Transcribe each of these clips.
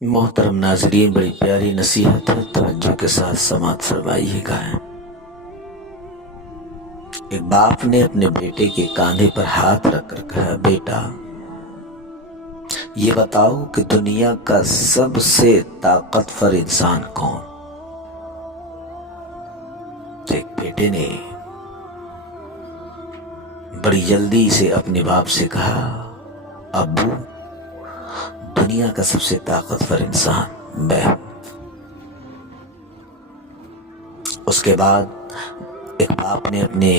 محترم ناظرین، بڑی پیاری نصیحت ہے، توجہ کے ساتھ سماعت فرمائیے گا۔ ایک باپ نے اپنے بیٹے کے کاندھے پر ہاتھ رکھ کر کہا، بیٹا یہ بتاؤ کہ دنیا کا سب سے طاقتور انسان کون؟ تو ایک بیٹے نے بڑی جلدی سے اپنے باپ سے کہا، ابو دنیا کا سب سے طاقتور انسان میں ہوں۔ اس کے بعد ایک باپ نے اپنے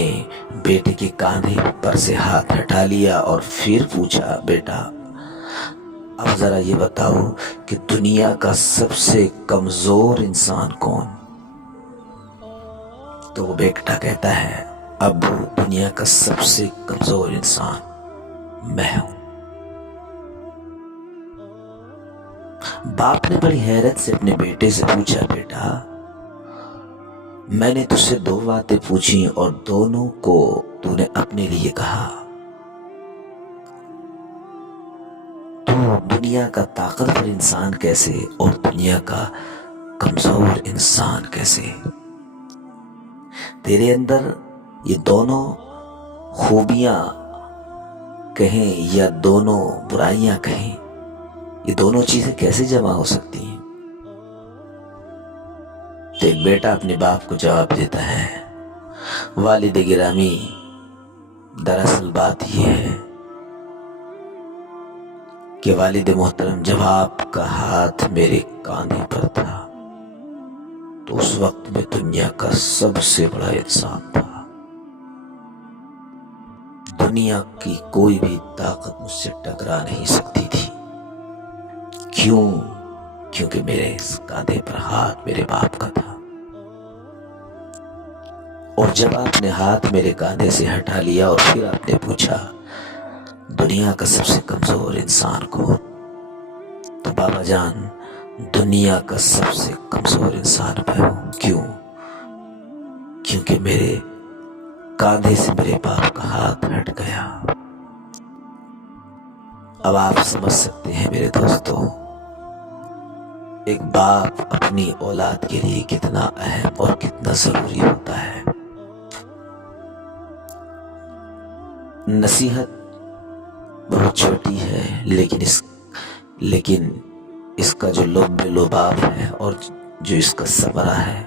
بیٹے کے کاندھے پر سے ہاتھ ہٹا لیا اور پھر پوچھا، بیٹا اب ذرا یہ بتاؤ کہ دنیا کا سب سے کمزور انسان کون؟ تو وہ بیٹا کہتا ہے، ابو دنیا کا سب سے کمزور انسان میں ہوں۔ باپ نے بڑی حیرت سے اپنے بیٹے سے پوچھا، بیٹا میں نے تجھ سے دو باتیں پوچھی اور دونوں کو تو نے اپنے لیے کہا، تو دنیا کا طاقتور انسان کیسے اور دنیا کا کمزور انسان کیسے؟ تیرے اندر یہ دونوں خوبیاں کہیں یا دونوں برائیاں کہیں، یہ دونوں چیزیں کیسے جمع ہو سکتی ہیں؟ تو ایک بیٹا اپنے باپ کو جواب دیتا ہے، والد گرامی دراصل بات یہ ہے کہ والد محترم جب آپ کا ہاتھ میرے کاندھے پر تھا تو اس وقت میں دنیا کا سب سے بڑا انسان تھا۔ دنیا کی کوئی بھی طاقت مجھ سے ٹکرا نہیں سکتی تھی۔ کیوں؟ کیونکہ میرے اس کاندھے پر ہاتھ میرے باپ کا تھا، اور جب آپ نے ہاتھ میرے کاندھے سے ہٹا لیا اور پھر آپ نے پوچھا دنیا کا سب سے کمزور انسان کو، تو بابا جان دنیا کا سب سے کمزور انسان میں ہوں۔ کیوں؟ کیونکہ میرے کاندھے سے میرے باپ کا ہاتھ ہٹ گیا۔ اب آپ سمجھ سکتے ہیں میرے دوستو، ایک باپ اپنی اولاد کے لیے کتنا اہم اور کتنا ضروری ہوتا ہے۔ نصیحت بہت چھوٹی ہے، لیکن اس کا جو لب لباب ہے اور جو اس کا ثمرہ ہے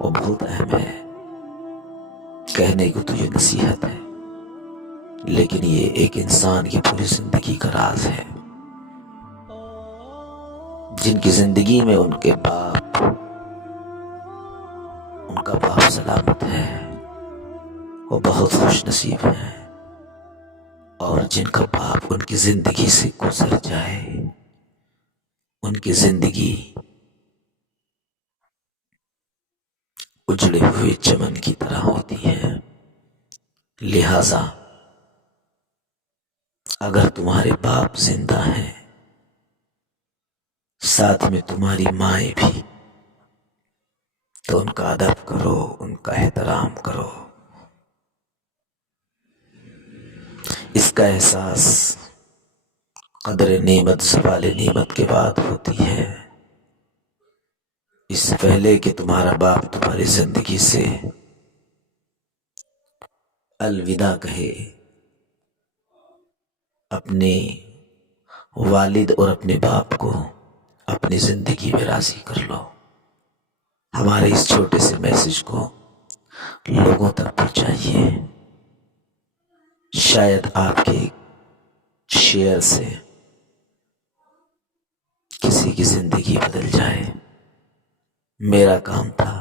وہ بہت اہم ہے۔ کہنے کو تو یہ نصیحت ہے، لیکن یہ ایک انسان کی پوری زندگی کا راز ہے۔ جن کی زندگی میں ان کا باپ سلامت ہے وہ بہت خوش نصیب ہیں، اور جن کا باپ ان کی زندگی سے گزر جائے ان کی زندگی اجڑے ہوئے چمن کی طرح ہوتی ہے۔ لہذا اگر تمہارے باپ زندہ ہیں، ساتھ میں تمہاری مائیں بھی، تو ان کا ادب کرو، ان کا احترام کرو۔ اس کا احساس قدر نعمت زوال نعمت کے بعد ہوتی ہے، اس سے پہلے کہ تمہارا باپ تمہاری زندگی سے الوداع کہے۔ اپنے والد اور اپنے باپ کو اپنی زندگی میں راضی کر لو۔ ہمارے اس چھوٹے سے میسج کو لوگوں تک پہنچائیے، شاید آپ کے شیئر سے کسی کی زندگی بدل جائے۔ میرا کام تھا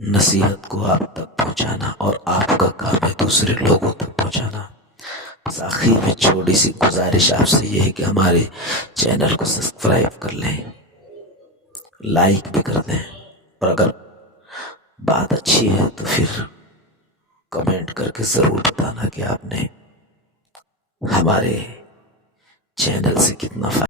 نصیحت کو آپ تک پہنچانا، اور آپ کا کام ہے دوسرے لوگوں تک پہنچانا۔ بس آخر میں چھوٹی سی گزارش آپ سے یہ ہے کہ ہمارے چینل کو سبسکرائب کر لیں، لائک بھی کر دیں، اور اگر بات اچھی ہے تو پھر کمنٹ کر کے ضرور بتانا کہ آپ نے ہمارے چینل سے کتنا فائدہ